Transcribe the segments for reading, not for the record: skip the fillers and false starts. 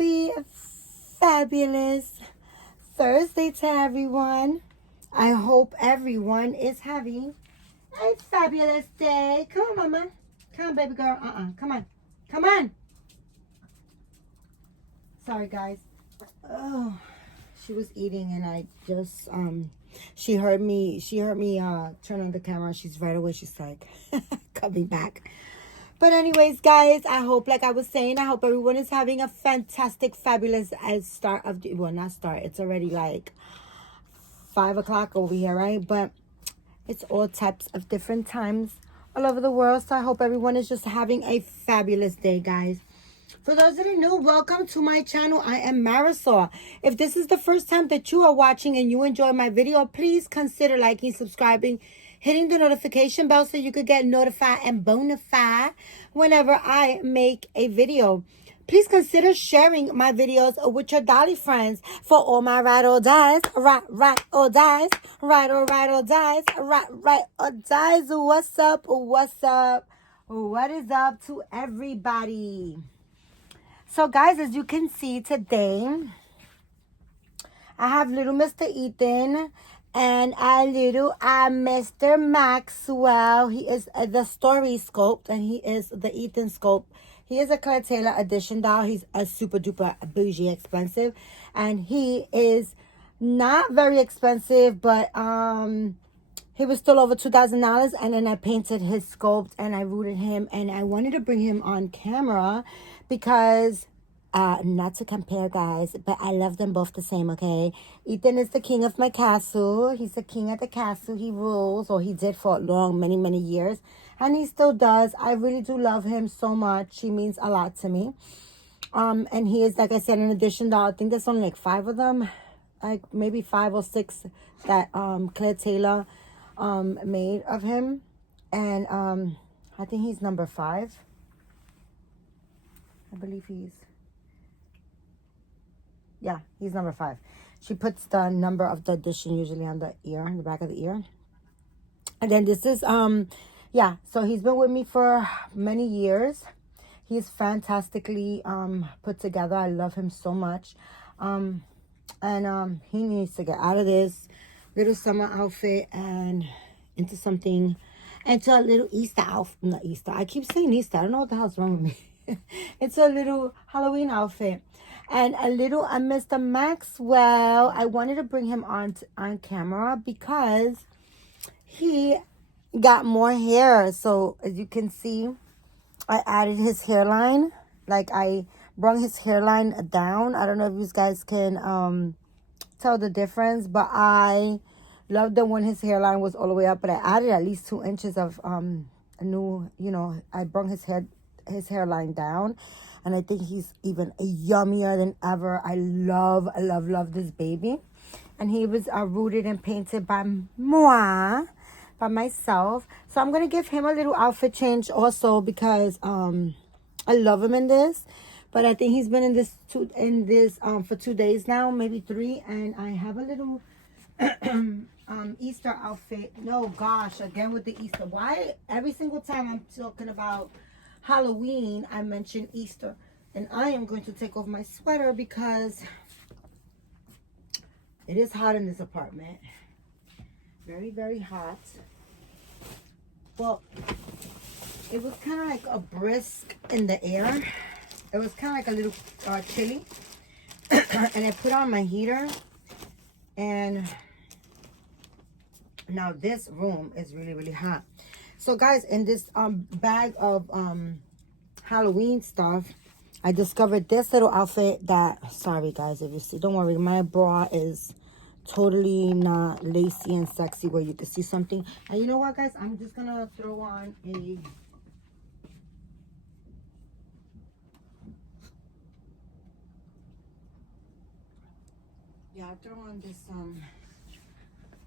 Happy, fabulous Thursday to everyone. I hope everyone is having a fabulous day. Come on, mama. Come on, baby girl. Come on. Come on. Sorry, guys. Oh, she was eating and I just, she heard me turn on the camera. She's right away. She's like, coming back. But anyways, guys, I hope, like I was saying, I hope everyone is having a fantastic, fabulous start of the, well, not start. It's already like 5 o'clock over here, right? But it's all types of different times all over the world. So I hope everyone is just having a fabulous day, guys. For those that are new, welcome to my channel. I am Marisol. If this is the first time that you are watching and you enjoy my video, please consider liking, subscribing, hitting the notification bell so you could get notified and bona fide whenever I make a video. Please consider sharing my videos with your dolly friends. For all my ride or dies, right or dies, right or dies, right or dies. What's up? What's up? What is up to everybody? So guys, as you can see today, I have little Mr. Ethan and a little Mr. Maxwell. He is the Story Sculpt and he is the Ethan Sculpt. He is a Claire Taylor edition doll. He's a super duper bougie expensive. And he is not very expensive, but he was still over $2,000. And then I painted his sculpt and I rooted him. And I wanted to bring him on camera because... not to compare, guys, but I love them both the same, okay? Ethan is the king of my castle. He's the king at the castle. He rules, or he did for long, many, many years. And he still does. I really do love him so much. He means a lot to me. And he is, like I said, an addition doll. I think there's only like 5 of them. Like maybe 5 or 6 that Claire Taylor made of him. And I think he's number 5. I believe he's number 5. She puts the number of the edition usually on the ear, on the back of the ear. And then this is, so he's been with me for many years. He's fantastically put together. I love him so much. And he needs to get out of this little summer outfit and into something, into a little Easter outfit. Not Easter. I keep saying Easter. I don't know what the hell's wrong with me. It's a little Halloween outfit. And a little Mr. Maxwell, I wanted to bring him on camera because he got more hair. So as you can see, I added his hairline. Like I brought his hairline down. I don't know if you guys can tell the difference, but I loved it when his hairline was all the way up. But I added at least 2 inches of a new, I brought his hairline down. And I think he's even yummier than ever. I love this baby. And he was rooted and painted by myself. So I'm going to give him a little outfit change also because I love him in this. But I think he's been in this for 2 days now, maybe 3. And I have a little Easter outfit. No, gosh, again with the Easter. Why every single time I'm talking about Halloween, I mentioned Easter. And I am going to take off my sweater because it is hot in this apartment. Very, very hot. Well, it was kind of like a brisk in the air. It was kind of like a little chilly. And I put on my heater. And now this room is really, really hot. So guys, in this bag of Halloween stuff, I discovered this little outfit that, sorry guys, if you see, don't worry, my bra is totally not lacy and sexy where you can see something. And you know what, guys, I'm just gonna throw on I'll throw on this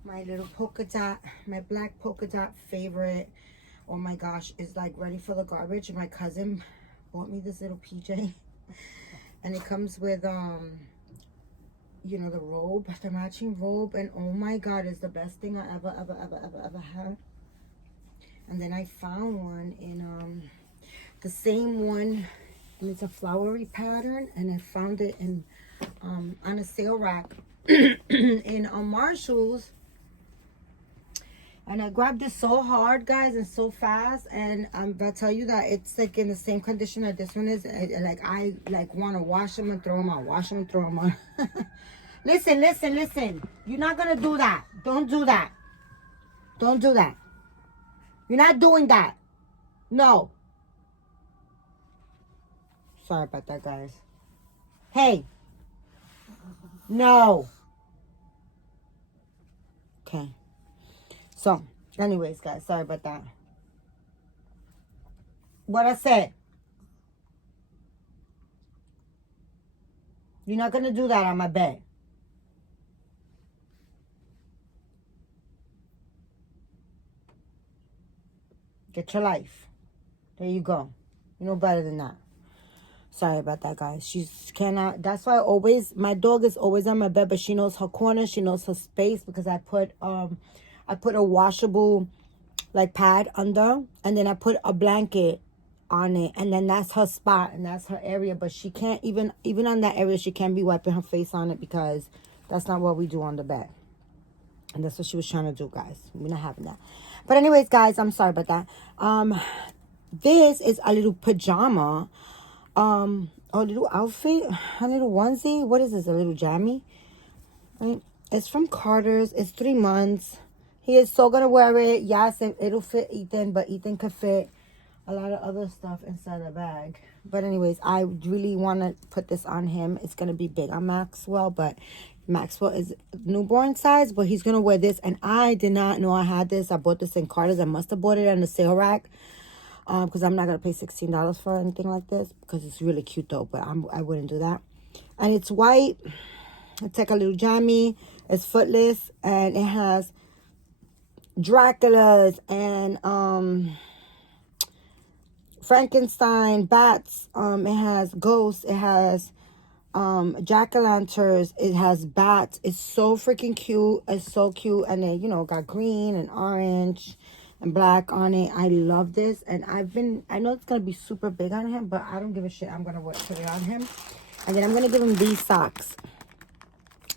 my little polka dot, my black polka dot favorite. Oh my gosh, it's like ready for the garbage. My cousin bought me this little PJ. And it comes with, the robe, the matching robe. And oh my God, it's the best thing I ever had. And then I found one in, the same one And it's a flowery pattern, and I found it in on a sale rack in Marshall's. And I grabbed it so hard, guys, and so fast. And I'm about to tell you that it's like in the same condition that this one is. I want to wash them and throw them out. Wash them and throw them out. Listen, listen, listen. You're not going to do that. Don't do that. Don't do that. You're not doing that. No. Sorry about that, guys. Hey. No. Okay. So, anyways, guys, sorry about that. What I said. You're not going to do that on my bed. Get your life. There you go. You know better than that. Sorry about that, guys. She's cannot. That's why my dog is always on my bed, but she knows her corner. She knows her space because I put a washable like pad under, and then I put a blanket on it, and then that's her spot and that's her area. But she can't even on that area, she can't be wiping her face on it because that's not what we do on the bed. And that's what she was trying to do, guys. We're not having that. But anyways, guys, I'm sorry about that. This is a little pajama, a little outfit, a little onesie. What is this? A little jammy, right? It's from Carter's. It's 3 months. He is so gonna wear it. Yes, it'll fit Ethan, but Ethan could fit a lot of other stuff inside the bag. But anyways, I really want to put this on him. It's gonna be big on Maxwell, but Maxwell is newborn size, but he's gonna wear this. And I did not know I had this. I bought this in Carter's. I must have bought it on the sale rack, because I'm not gonna pay $16 for anything like this, because it's really cute though. But I wouldn't do that. And it's white. It's like a little jammy. It's footless, and it has Dracula's and Frankenstein, bats. It has ghosts. It has jack-o'-lanterns. It has bats. It's so freaking cute. It's so cute. And then, got green and orange and black on it. I love this. And I know it's going to be super big on him, but I don't give a shit. I'm going to put it on him. And then I'm going to give him these socks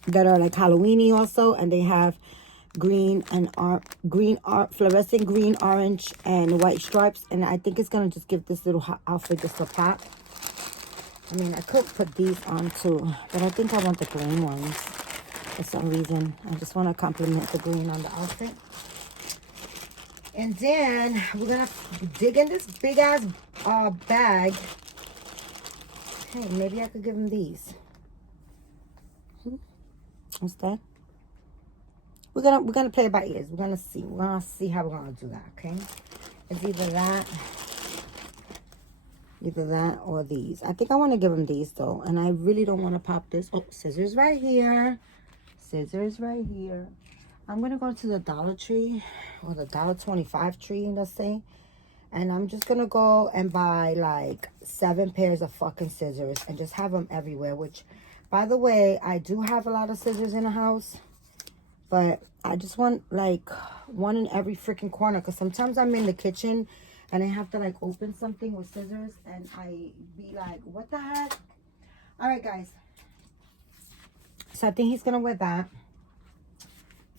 that are like Halloween-y also. And they have fluorescent green, orange, and white stripes. And I think it's going to just give this little outfit just a pop. I mean, I could put these on too, but I think I want the green ones for some reason. I just want to complement the green on the outfit. And then we're going to dig in this big ass bag. Hey, maybe I could give him these. What's that? We're gonna play it by ears. We're gonna see how we're gonna do that, okay? It's either that or these. I think I want to give him these though, and I really don't want to pop this. Oh, scissors right here. Scissors right here. I'm gonna go to the Dollar Tree or the $1.25 tree, let's say, and I'm just gonna go and buy like 7 pairs of fucking scissors and just have them everywhere. Which, by the way, I do have a lot of scissors in the house. But I just want, like, one in every freaking corner. Because sometimes I'm in the kitchen and I have to, like, open something with scissors. And I be like, what the heck? All right, guys. So I think he's going to wear that.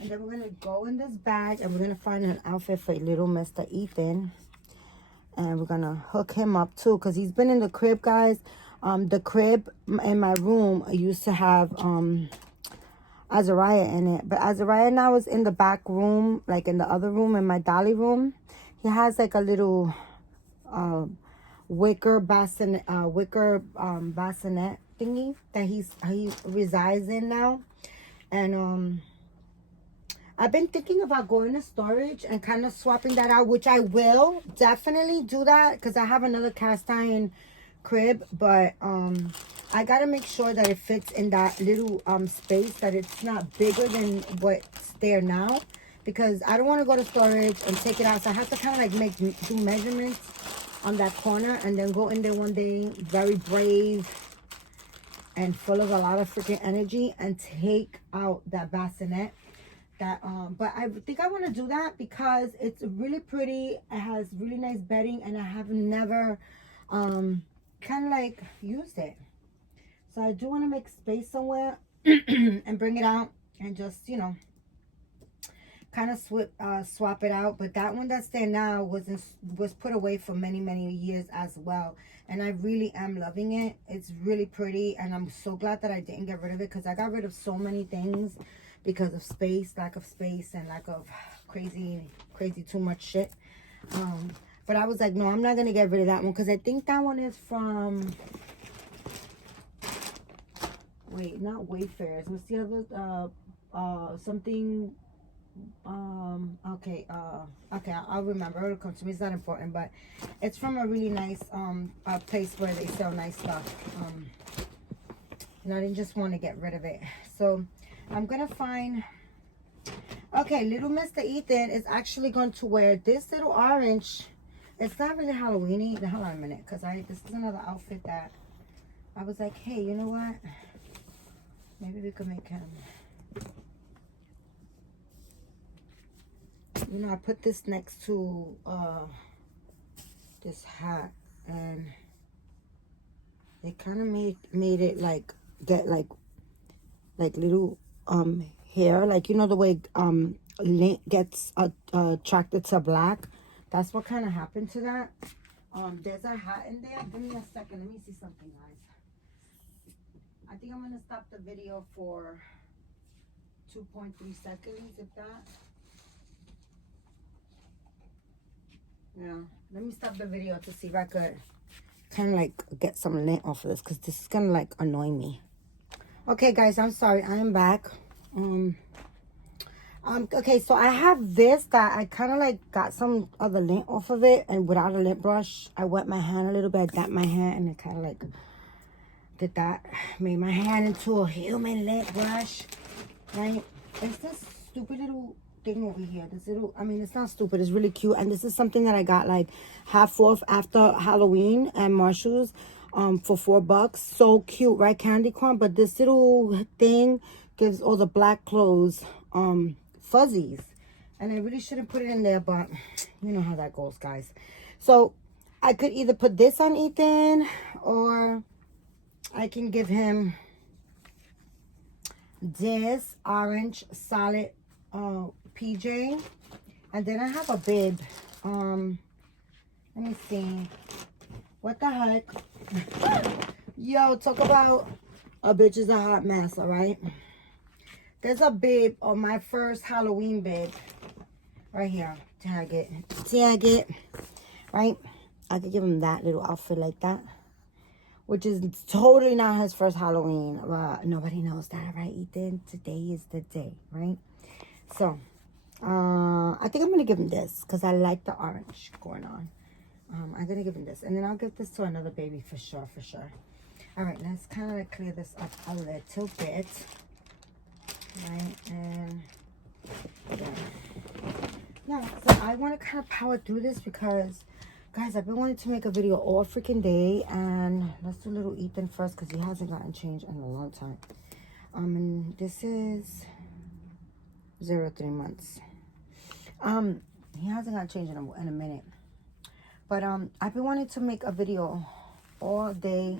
And then we're going to go in this bag. And we're going to find an outfit for little Mr. Ethan. And we're going to hook him up, too. Because he's been in the crib, guys. The crib in my room used to have... Azariah in it, but Azariah now is in the back room, like in the other room, in my dolly room. He has like a little wicker bassinet thingy that he resides in now. And I've been thinking about going to storage and kind of swapping that out, which I will definitely do that because I have another cast iron crib, but I gotta make sure that it fits in that little space, that it's not bigger than what's there now, because I don't want to go to storage and take it out. So I have to kind of like do measurements on that corner and then go in there one day very brave and full of a lot of freaking energy and take out that bassinet. But I think I want to do that because it's really pretty. It has really nice bedding, and I have never kind of like used it. So I do want to make space somewhere and bring it out and just, you know, kind of swap it out. But that one that's there now was put away for many years as well, and I really am loving it. It's really pretty, and I'm so glad that I didn't get rid of it, because I got rid of so many things because of space, lack of space, and lack of crazy too much shit. But I was like, no, I'm not gonna get rid of that one, because I think that one is from, wait, not Wayfarers, what's the other, something, okay, I'll remember. It'll come to me. It's not important, but it's from a really nice place where they sell nice stuff. And I didn't just want to get rid of it, so I'm gonna find. Okay, little Mr. Ethan is actually going to wear this little orange. It's not really Halloweeny. Hold on a minute, because this is another outfit that I was like, hey, you know what? Maybe we could make him. You know, I put this next to this hat, and they kind of made it like get like little hair, like, you know, the way lint gets attracted to black. That's what kind of happened to that. There's a hat in there. Give me a second. Let me see something, guys. I think I'm gonna stop the video for 2.3 seconds, if that. Yeah, let me stop the video to see if I could kind of like get some lint off of this, because this is gonna like annoy me. Okay, guys, I'm sorry, I am back. Okay, so I have this that I kind of like got some of the lint off of it, and without a lint brush, I wet my hand a little bit. I dapped my hand, and it kind of like did that, made my hand into a human lint brush, right? It's this stupid little thing over here, this little, I mean, it's not stupid, it's really cute, and this is something that I got like half off after Halloween at Marshall's for $4. So cute, right? Candy corn. But this little thing gives all the black clothes fuzzies, and I really shouldn't put it in there, but you know how that goes, guys. So I could either put this on Ethan, or I can give him this orange solid PJ, and then I have a bib. Let me see. What the heck? Yo, talk about a bitch is a hot mess, all right? There's a bib on my first Halloween bib right here. Tag it, right? I could give him that little outfit like that, which is totally not his first Halloween. Nobody knows that, right, Ethan? Today is the day, right? So, I think I'm going to give him this, because I like the orange going on. I'm going to give him this. And then I'll give this to another baby for sure, for sure. All right, let's kind of like clear this up a little bit. Right, and yeah, so I want to kind of power through this, because guys, I've been wanting to make a video all freaking day. And let's do little Ethan first, because he hasn't gotten changed in a long time. And this is 0-3 months. He hasn't gotten changed in a minute, but I've been wanting to make a video all day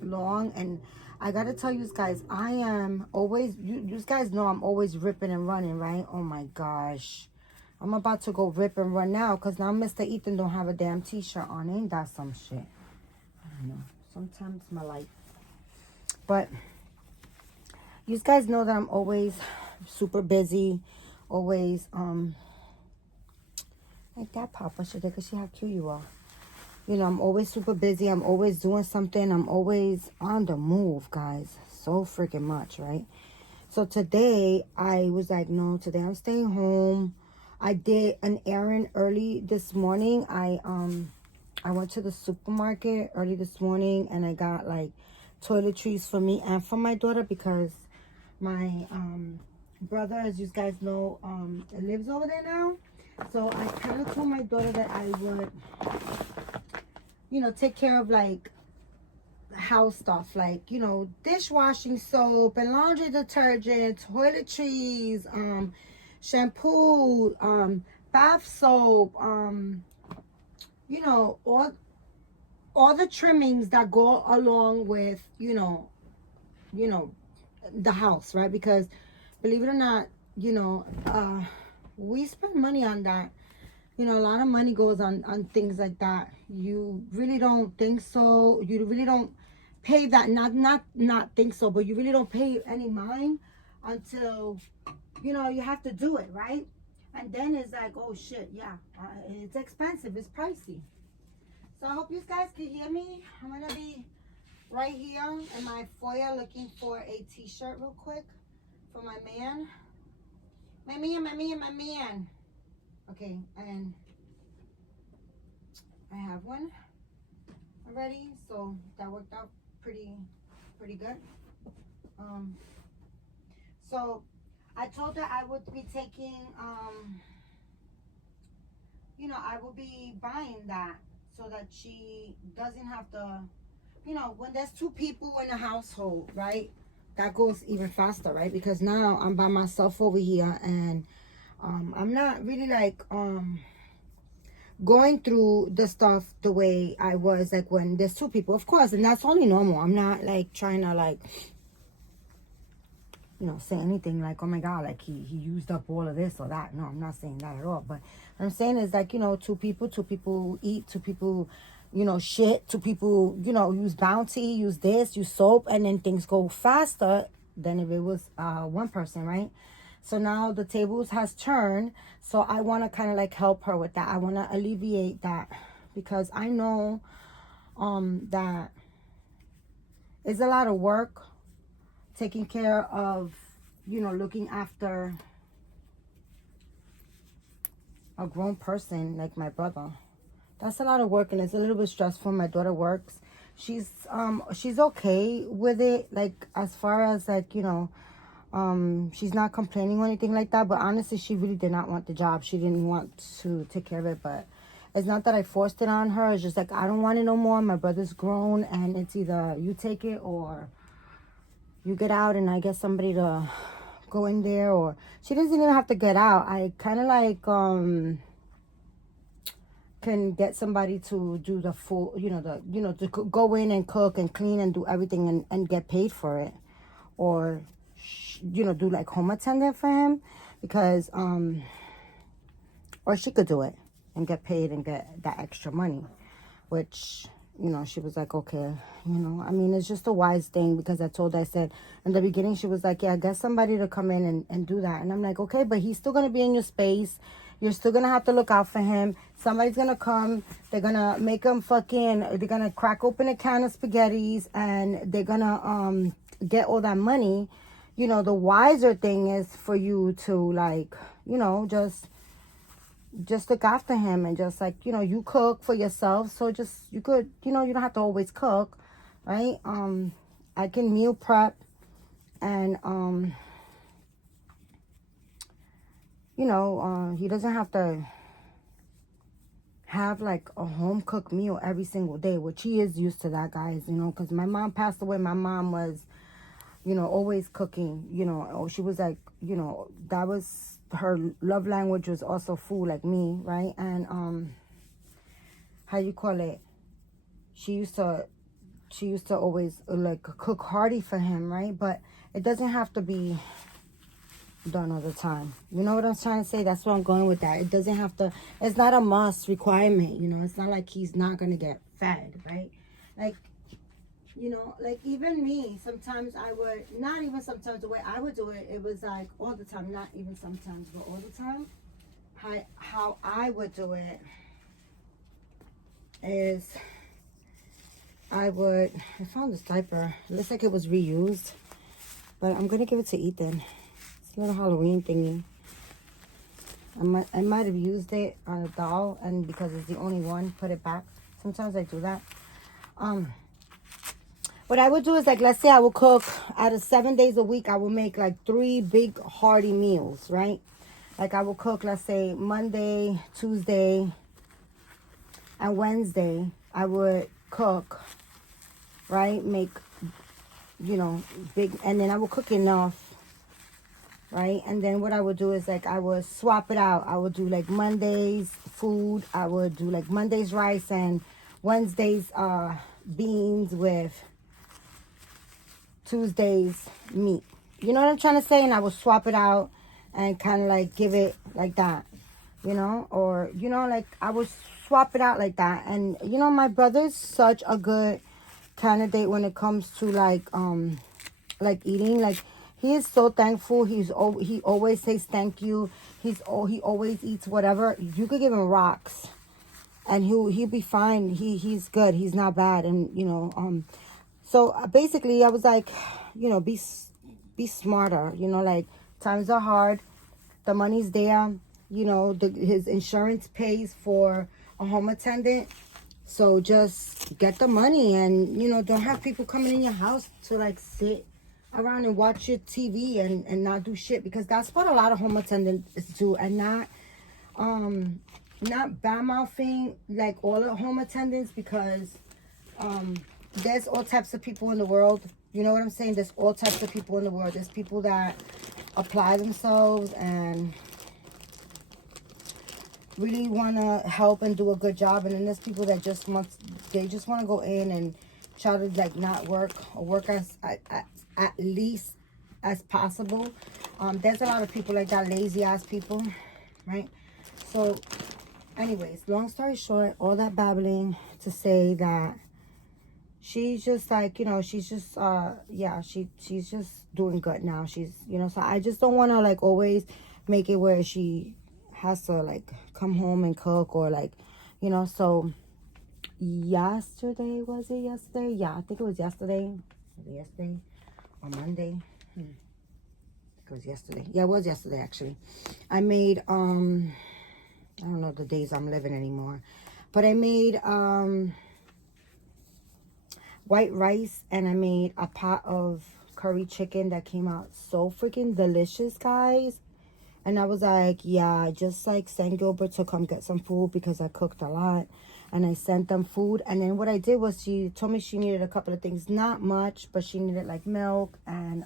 long, and I gotta tell you guys, I am always, you guys know I'm always ripping and running, right? Oh my gosh, I'm about to go rip and run now, because now Mr. Ethan don't have a damn t-shirt on. Ain't that some shit? I don't know, sometimes my life. But you guys know that I'm always super busy, always like that, Papa should, because see how cute you are. You know, I'm always super busy. I'm always doing something. I'm always on the move, guys. So freaking much, right? So today, I was like, no, today I'm staying home. I did an errand early this morning. I went to the supermarket early this morning, and I got like toiletries for me and for my daughter, because my brother, as you guys know, lives over there now. So I kind of told my daughter that I would, you know, take care of like house stuff, like, you know, dishwashing soap and laundry detergent, toiletries, shampoo, bath soap, you know, all the trimmings that go along with, the house, right? Because believe it or not, we spend money on that. A lot of money goes on things like that. You really don't think so. You really don't pay that. Not think so, but you really don't pay any mind until, you have to do it, right? And then it's like, oh shit, yeah, it's expensive. It's pricey. So I hope you guys can hear me. I'm going to be right here in my foyer looking for a t-shirt real quick for my man. My man. Okay, and I have one already, so that worked out pretty good. So I told her I would be taking, I will be buying that so that she doesn't have to, when there's two people in a household, right? That goes even faster, right? Because now I'm by myself over here, and I'm not really like going through the stuff the way I was like when there's two people, of course, and that's only normal. I'm not like trying to like, say anything like, oh my god, like he used up all of this or that. No, I'm not saying that at all. But what I'm saying is like, two people eat, two people, shit, two people, use Bounty, use this, use soap, and then things go faster than if it was one person, right? So now the tables has turned. So I want to kind of like help her with that. I want to alleviate that, because I know that it's a lot of work taking care of, looking after a grown person like my brother. That's a lot of work, and it's a little bit stressful. My daughter works. She's okay with it, like as far as like, she's not complaining or anything like that. But honestly, she really did not want the job. She didn't want to take care of it. But it's not that I forced it on her. It's just like, I don't want it no more. My brother's grown, and it's either you take it or you get out and I get somebody to go in there. Or she doesn't even have to get out. I kind of like can get somebody to do the full, to go in and cook and clean and do everything and get paid for it. Or do like home attendant for him, because or she could do it and get paid and get that extra money, which she was like, okay, I mean, it's just a wise thing, because I told her, I said in the beginning, she was like, yeah, get somebody to come in and do that. And I'm like, okay, but he's still gonna be in your space. You're still gonna have to look out for him. Somebody's gonna come. They're gonna make him they're gonna crack open a can of spaghettis, and they're gonna get all that money. The wiser thing is for you to like, just look after him, and just like, you cook for yourself. So just, you could, you don't have to always cook, right? I can meal prep, and he doesn't have to have like a home cooked meal every single day, which he is used to that, guys, because my mom passed away. My mom was, always cooking, or she was like, that was her love language, was also food, like me, right? And how you call it, she used to always like cook hearty for him, right? But it doesn't have to be done all the time. You know what I'm trying to say? That's where I'm going with that. It doesn't have to, it's not a must requirement, it's not like he's not gonna get fed, right? Like, like even me, sometimes I would, not even sometimes, the way I would do it, it was like all the time, not even sometimes, but all the time. How I would do it is I found this diaper. It looks like it was reused, but I'm going to give it to Ethan. It's a little Halloween thingy. I might have used it on a doll, and because it's the only one, put it back. Sometimes I do that. What I would do is, like, let's say I will cook out of 7 days a week. I will make like 3 big hearty meals, right? Like I will cook, let's say Monday, Tuesday, and Wednesday. I would cook, right? Make, big, and then I will cook enough, right? And then what I would do is like I would swap it out. I would do like Mondays food. I would do like Mondays rice, and Wednesdays beans with Tuesdays meat. You know what I'm trying to say? And I would swap it out and kind of like give it like that, you know, or, you know, like I would swap it out like that. And, you know, my brother's such a good candidate when it comes to like eating. Like, he is so thankful. He always says thank you. He always eats whatever. You could give him rocks and he'll be fine. He's good. He's not bad. And, you know, so basically I was like, you know, be smarter, you know, like times are hard. The money's there, you know, his insurance pays for a home attendant. So just get the money and, you know, don't have people coming in your house to like sit around and watch your TV and not do shit, because that's what a lot of home attendants do. And not bad mouthing like all the home attendants, because there's all types of people in the world. You know what I'm saying? There's all types of people in the world. There's people that apply themselves and really want to help and do a good job, and then there's people that just want to go in and try to like not work or work as at least as possible. There's a lot of people like that, lazy ass people, right? So anyways, long story short, all that babbling to say that she's just like, you know, she's just yeah, she's just doing good now. She's, you know, so I just don't want to like always make it where she has to like come home and cook, or like, you know. So yesterday, was it yesterday? Yeah, I think it was yesterday. Was it yesterday or Monday? I think it was yesterday. Yeah, it was yesterday actually. I made I don't know the days I'm living anymore, but I made white rice, and I made a pot of curry chicken that came out so freaking delicious, guys. And I was like, yeah, I just like sent Gilbert to come get some food because I cooked a lot. And I sent them food. And then what I did was, she told me she needed a couple of things. Not much, but she needed like milk and,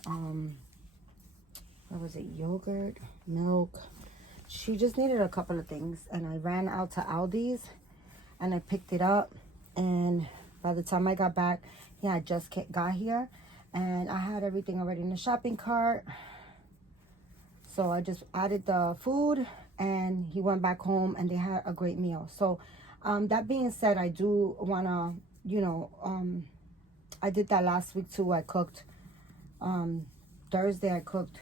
what was it? Yogurt, milk. She just needed a couple of things. And I ran out to Aldi's and I picked it up. And by the time I got back, yeah, I just got here. And I had everything already in the shopping cart. So I just added the food and he went back home and they had a great meal. So that being said, I do want to, you know, I did that last week too. I cooked, Thursday I cooked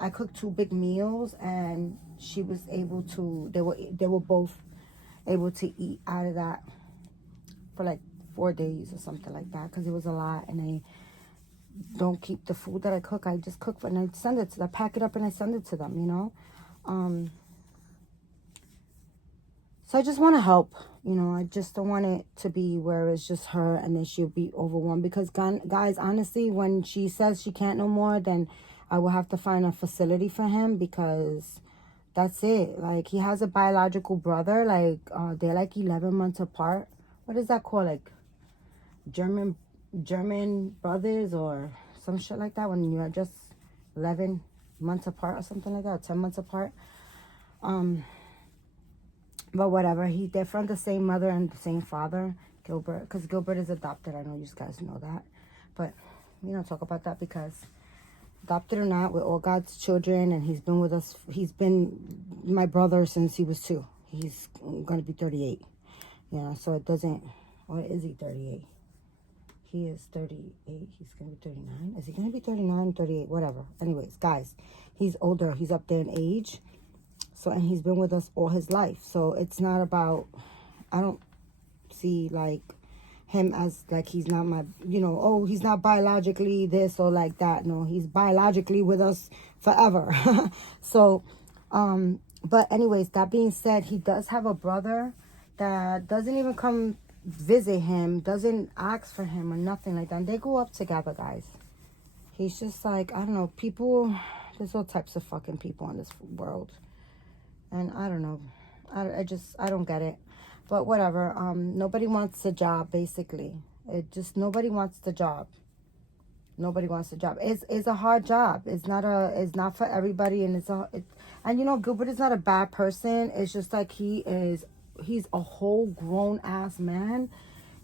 I cooked 2 big meals, and she was able to, they were both able to eat out of that for like 4 days or something like that, because it was a lot. And I don't keep the food that I cook. I just cook for, and I send it to them. I pack it up and I send it to them, you know. So I just want to help, you know. I just don't want it to be where it's just her and then she'll be overwhelmed. Because guys, honestly, when she says she can't no more, then I will have to find a facility for him, because that's it. Like, he has a biological brother. Like, they're like 11 months apart. What is that called? Like German brothers or some shit like that, when you're just 11 months apart or something like that, or 10 months apart. But whatever, they're from the same mother and the same father, Gilbert, because Gilbert is adopted. I know you guys know that, but we don't talk about that, because adopted or not, we're all God's children, and he's been with us. He's been my brother since he was 2. He's gonna be 38, you know, so it doesn't, or is he 38? He is 38. He's going to be 39. Is he going to be 39, 38, whatever? Anyways, guys, he's older. He's up there in age. So, and he's been with us all his life. So it's not about, I don't see like him as like he's not my, you know, oh, he's not biologically this or like that. No, he's biologically with us forever. So, but anyways, that being said, he does have a brother that doesn't even come visit him, doesn't ask for him or nothing like that. And they grew up together, guys. He's just like, I don't know, people, there's all types of fucking people in this world. And I don't know. I don't get it. But whatever. Nobody wants a job, basically. Nobody wants the job. Nobody wants the job. It's a hard job. It's not for everybody, and and you know, Gilbert is not a bad person. It's just like he's a whole grown ass man,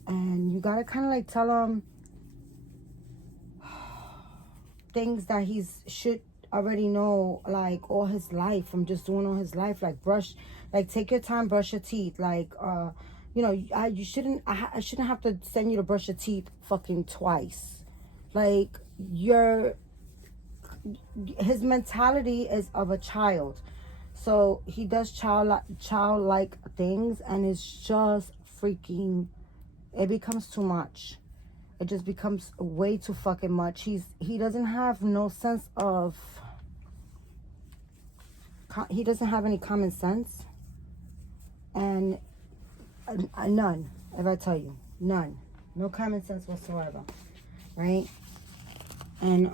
and you gotta kind of like tell him things that should already know, like all his life, from just doing all his life, like take your time, brush your teeth, like you know, I shouldn't have to send you to brush your teeth fucking twice. Like his mentality is of a child, so he does childlike things, and it's just freaking, it becomes too much. It just becomes way too fucking much. He doesn't have no sense of, he doesn't have any common sense, and none, if I tell you, none, no common sense whatsoever, right? And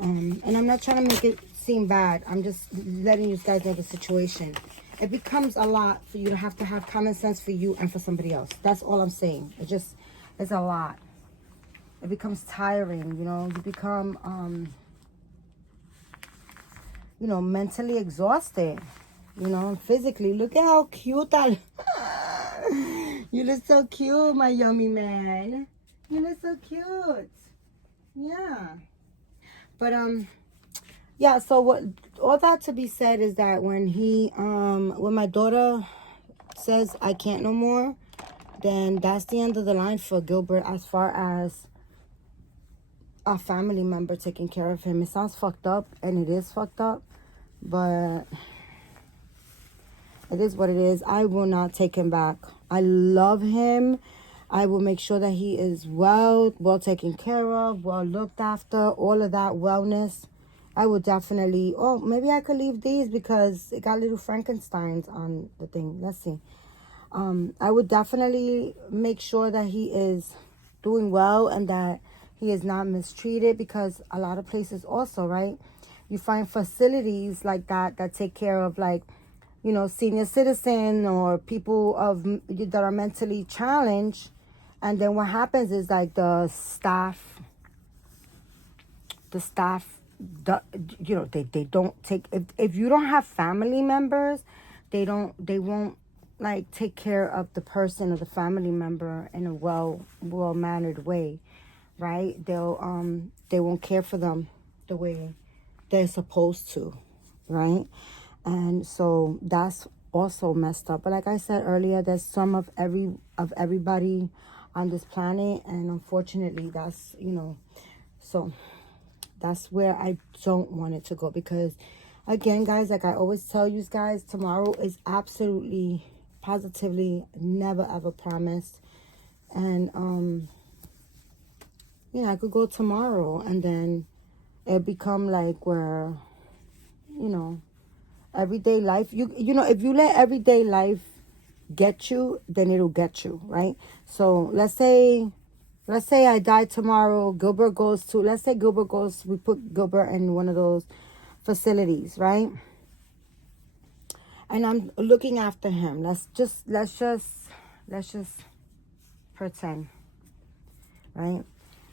I'm not trying to make it seem bad. I'm just letting you guys know the situation. It becomes a lot for you to have common sense for you and for somebody else. That's all I'm saying. It's a lot. It becomes tiring, you know. You become, you know, mentally exhausted, you know, physically. Look at how cute I You look so cute, my yummy man. You look so cute. Yeah. But, yeah, so what, all that to be said is that when my daughter says I can't no more, then that's the end of the line for Gilbert as far as a family member taking care of him. It sounds fucked up, and it is fucked up, but it is what it is. I will not take him back. I love him. I will make sure that he is well taken care of, well looked after, all of that wellness. I will definitely, maybe I could leave these because it got little Frankensteins on the thing. Let's see. I would definitely make sure that he is doing well and that he is not mistreated, because a lot of places also, right, you find facilities like that take care of, like, you know, senior citizen or people that are mentally challenged. And then what happens is, like, the staff, you know, they don't take, if you don't have family members, they won't like take care of the person or the family member in a well-mannered way, right? They won't care for them the way they're supposed to, right? And so that's also messed up. But like I said earlier, there's some of everybody on this planet, and unfortunately that's, you know, so that's where I don't want it to go, because again, guys, like I always tell you guys, tomorrow is absolutely positively never ever promised. And yeah, I could go tomorrow and then it become like where, you know, everyday life, you know, if you let everyday life get you, then it'll get you, right? So let's say I die tomorrow, Gilbert goes, we put Gilbert in one of those facilities, right? And I'm looking after him. Let's just pretend, right?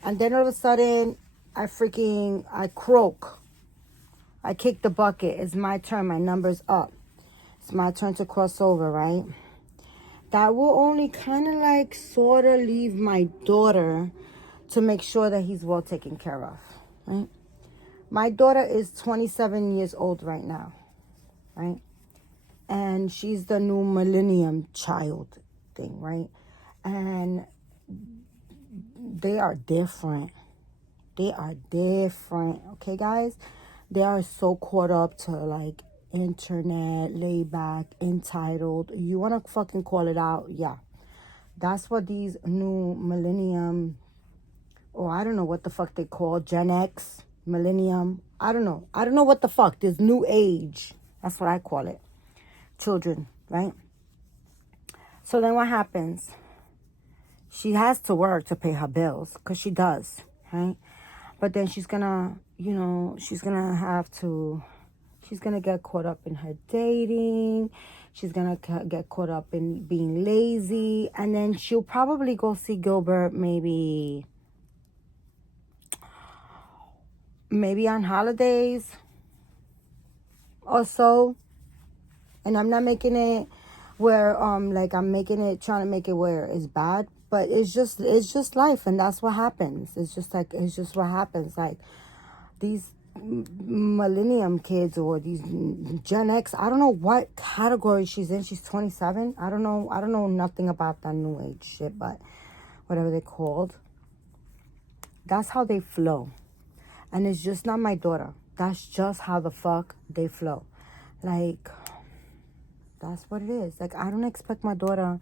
And then all of a sudden, I croak. I kick the bucket. It's my turn. My number's up. It's my turn to cross over, right? That will only kind of like sort of leave my daughter to make sure that he's well taken care of, right? My daughter is 27 years old right now, right? And she's the new millennium child thing, right? And they are different. Okay, guys? They are so caught up to like internet, laid back, entitled. You want to fucking call it out? Yeah. That's what these new millennium, or I don't know what the fuck they call, Gen X, millennium. I don't know what the fuck. This new age. That's what I call it. Children, right? So then what happens? She has to work to pay her bills, because she does, right? But then she's gonna, you know, she's gonna get caught up in her dating. She's gonna get caught up in being lazy. And then she'll probably go see Gilbert maybe maybe on holidays or so. And I'm not making it where like I'm making it, trying to make it where it's bad, but it's just life, and that's what happens. It's just what happens. Like these millennium kids or these Gen X, I don't know what category she's in. She's 27. I don't know nothing about that new age shit, but whatever they're called, that's how they flow. And it's just not my daughter. That's just how the fuck they flow. Like, that's what it is. Like, I don't expect my daughter,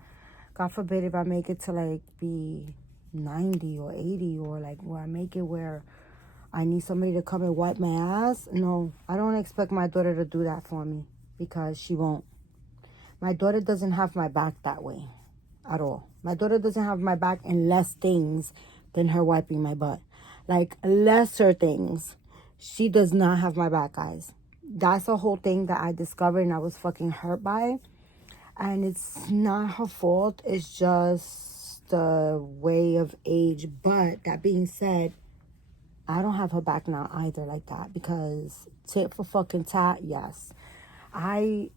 God forbid, if I make it to like be 90 or 80, or like where I make it where I need somebody to come and wipe my ass. No, I don't expect my daughter to do that for me, because she won't. My daughter doesn't have my back that way at all. My daughter doesn't have my back in less things than her wiping my butt. Like, lesser things. She does not have my back, guys. That's a whole thing that I discovered and I was fucking hurt by. And it's not her fault. It's just the way of age. But that being said, I don't have her back now either like that, because tit for fucking tat, yes. I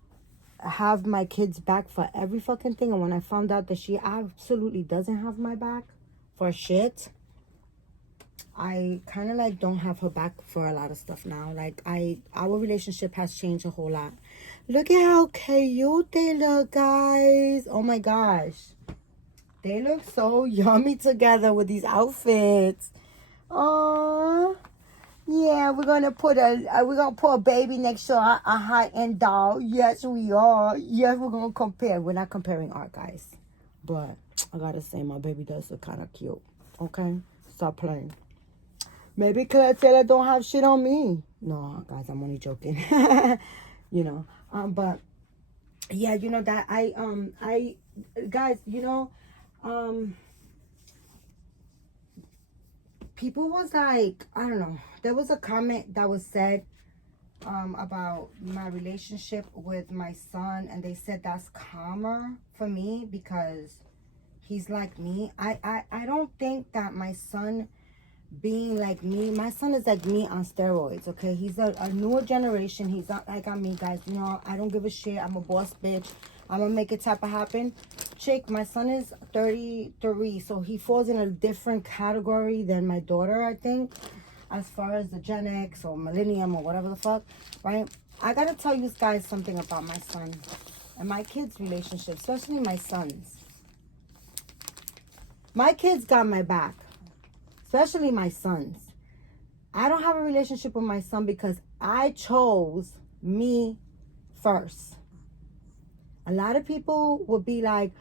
have my kids back for every fucking thing. And when I found out that she absolutely doesn't have my back for shit, I kind of like don't have her back for a lot of stuff now. Like, our relationship has changed a whole lot. Look at how cute they look, guys. Oh my gosh. They look so yummy together with these outfits. Aww. Yeah, we're gonna put a baby next to a high-end doll. Yes, we are. Yes, we're gonna compare. We're not comparing art, guys. But I gotta say, my baby does look kind of cute. Okay? Stop playing. Maybe because I don't have shit on me. No, guys, I'm only joking. You know. But yeah, you know that guys, you know, people was like, I don't know. There was a comment that was said about my relationship with my son, and they said that's calmer for me because he's like me. I don't think that my son being like me, my son is like me on steroids, okay? He's a newer generation. He's not like on me, guys. You know, I don't give a shit. I'm a boss bitch. I'm gonna make it type of happen. Chick, my son is 33, so he falls in a different category than my daughter, I think, as far as the Gen X or Millennium or whatever the fuck, right? I gotta tell you guys something about my son and my kids' relationship, especially my son's. My kids got my back. Especially my sons. I don't have a relationship with my son because I chose me first. A lot of people will be like,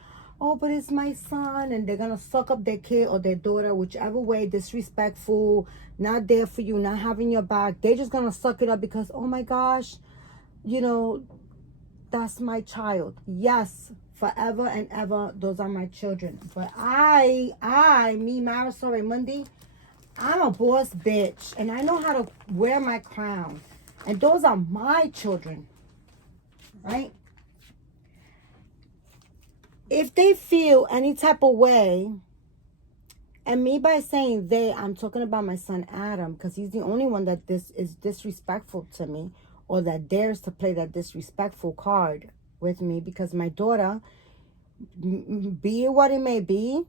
oh, but it's my son, and they're going to suck up their kid or their daughter, whichever way, disrespectful, not there for you, not having your back. They're just going to suck it up because, oh my gosh, you know, that's my child. Yes, forever and ever, those are my children. But me, Marisol Raymundi, I'm a boss bitch, and I know how to wear my crown. And those are my children, right? If they feel any type of way, and me by saying they, I'm talking about my son Adam, because he's the only one that this is disrespectful to me, or that dares to play that disrespectful card with me, because my daughter, be it what it may be,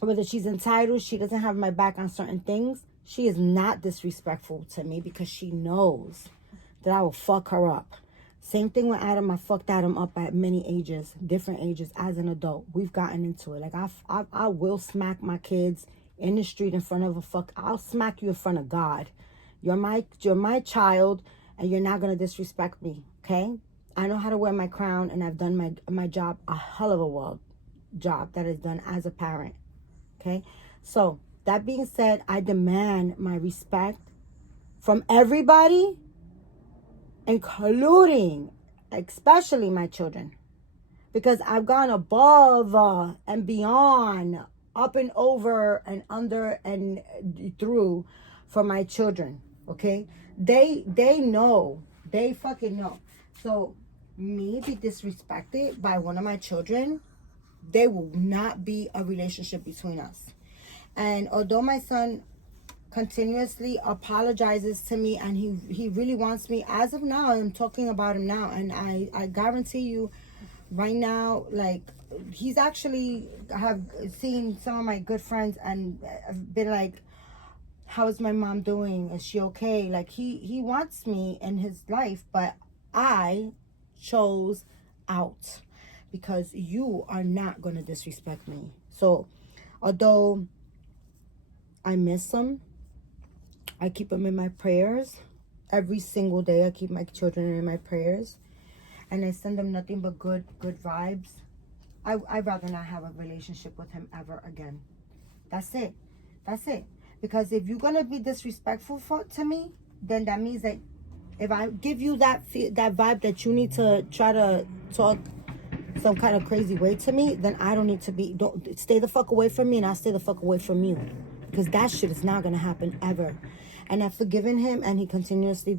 whether she's entitled, she doesn't have my back on certain things, she is not disrespectful to me because she knows that I will fuck her up. Same thing with Adam. I fucked Adam up at many ages, different ages as an adult. We've gotten into it. Like, I will smack my kids in the street in front of I'll smack you in front of God. You're my child, and you're not going to disrespect me, okay? I know how to wear my crown, and I've done my job, a hell of a job that is done as a parent. Okay, so that being said, I demand my respect from everybody, including, especially my children, because I've gone above and beyond, up and over and under and through for my children. Okay, they know, they fucking know. So me be disrespected by one of my children, there will not be a relationship between us. And although my son continuously apologizes to me, and he really wants me. As of now, I'm talking about him now, and I guarantee you right now, like, he's actually have seen some of my good friends and been like, how is my mom doing? Is she okay? Like, he wants me in his life, but I chose out because you are not going to disrespect me. So although I miss him, I keep him in my prayers. Every single day I keep my children in my prayers, and I send them nothing but good vibes. I'd rather not have a relationship with him ever again. That's it. Because if you're gonna be disrespectful to me, then that means that if I give you that vibe that you need to try to talk some kind of crazy way to me, then I don't need to be. Don't stay the fuck away from me, and I'll stay the fuck away from you, because that shit is not gonna happen ever. And I've forgiven him, and he continuously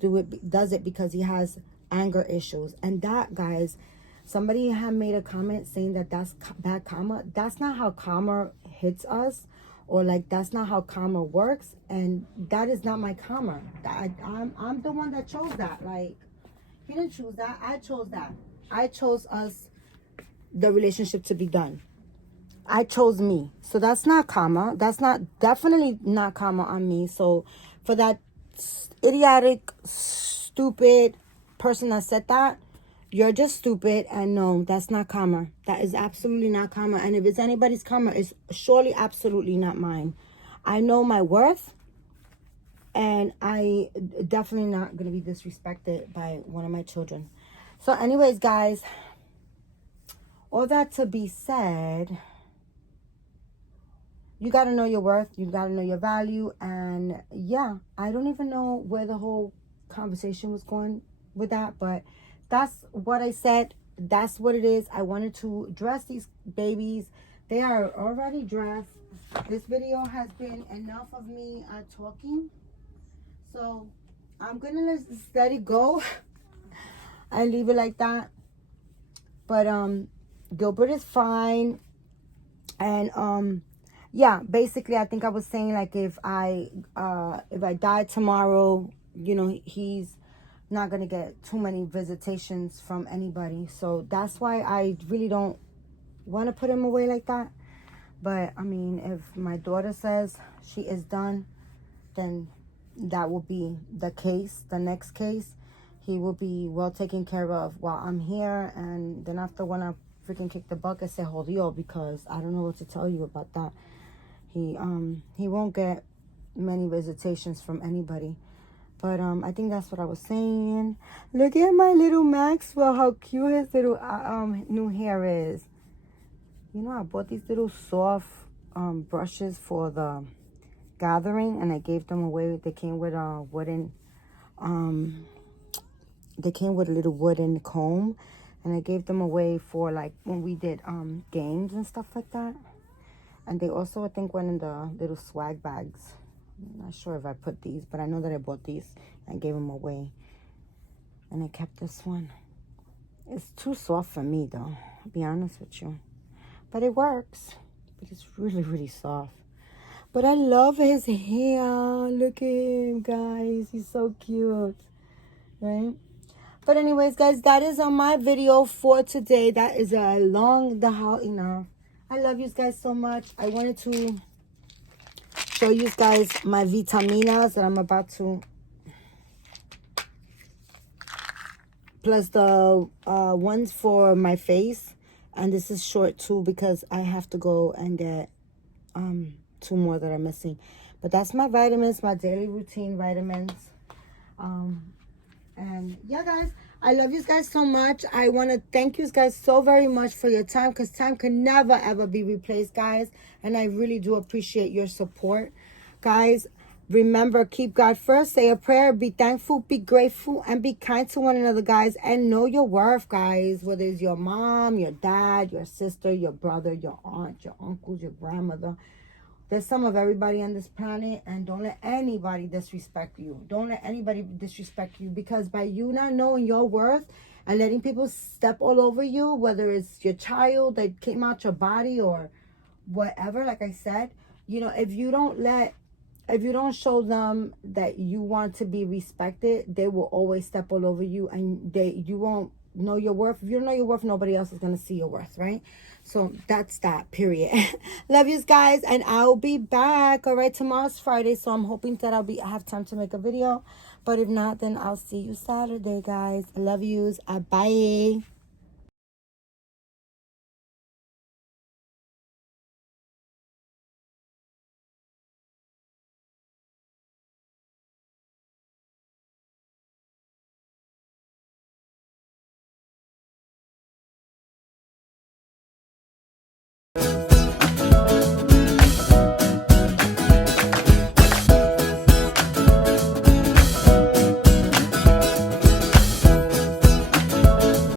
does it because he has anger issues. And that, guys, somebody had made a comment saying that that's bad karma. That's not how karma hits us, or like that's not how karma works. And that is not my karma. I'm the one that chose that. Like, he didn't choose that. I chose that. I chose the relationship to be done. I chose me. So that's not karma. That's definitely not karma on me. So for that idiotic, stupid person that said that, you're just stupid. And no, that's not karma. That is absolutely not karma. And if it's anybody's karma, it's surely absolutely not mine. I know my worth, and I definitely not going to be disrespected by one of my children. So anyways, guys, all that to be said, you got to know your worth. You got to know your value. And yeah, I don't even know where the whole conversation was going with that, but that's what I said. That's what it is. I wanted to dress these babies. They are already dressed. This video has been enough of me talking. So I'm going to let it go and leave it like that. But Gilbert is fine. And yeah, basically, I think I was saying, like, if I die tomorrow, you know, he's not gonna get too many visitations from anybody. So that's why I really don't want to put him away like that. But I mean, if my daughter says she is done, then that will be the case. The next case, he will be well taken care of while I'm here. And then after, when I freaking kick the bucket, say jodió, because I don't know what to tell you about that. He won't get many visitations from anybody. But I think that's what I was saying. Look at my little Maxwell, how cute his little new hair is. You know, I bought these little soft brushes for the gathering, and I gave them away. They came with a wooden they came with a little wooden comb, and I gave them away for, like, when we did games and stuff like that. And they also, I think, went in the little swag bags. I'm not sure if I put these, but I know that I bought these and gave them away. And I kept this one. It's too soft for me, though, I'll be honest with you. But it works. But it's really, really soft. But I love his hair. Look at him, guys. He's so cute. Right? But anyways, guys, that is on my video for today. That is a long the hell enough. I love you guys so much. I wanted to show you guys my vitaminas that I'm about to, plus the ones for my face. And this is short too, because I have to go and get 2 more that are missing. But that's my vitamins, my daily routine vitamins. And yeah, guys, I love you guys so much. I want to thank you guys so very much for your time, because time can never, ever be replaced, guys. And I really do appreciate your support. Guys, remember, keep God first. Say a prayer. Be thankful. Be grateful. And be kind to one another, guys. And know your worth, guys. Whether it's your mom, your dad, your sister, your brother, your aunt, your uncle, your grandmother. There's some of everybody on this planet, and don't let anybody disrespect you. Don't let anybody disrespect you, because by you not knowing your worth and letting people step all over you, whether it's your child that came out your body or whatever, like I said, you know, if you don't let if you don't show them that you want to be respected, they will always step all over you, and you won't know your worth. If you don't know your worth, nobody else is gonna see your worth, right? So that's that, period. Love yous guys, and I'll be back. All right, tomorrow's Friday, so I'm hoping that I have time to make a video. But if not, then I'll see you Saturday, guys. I love yous. Bye.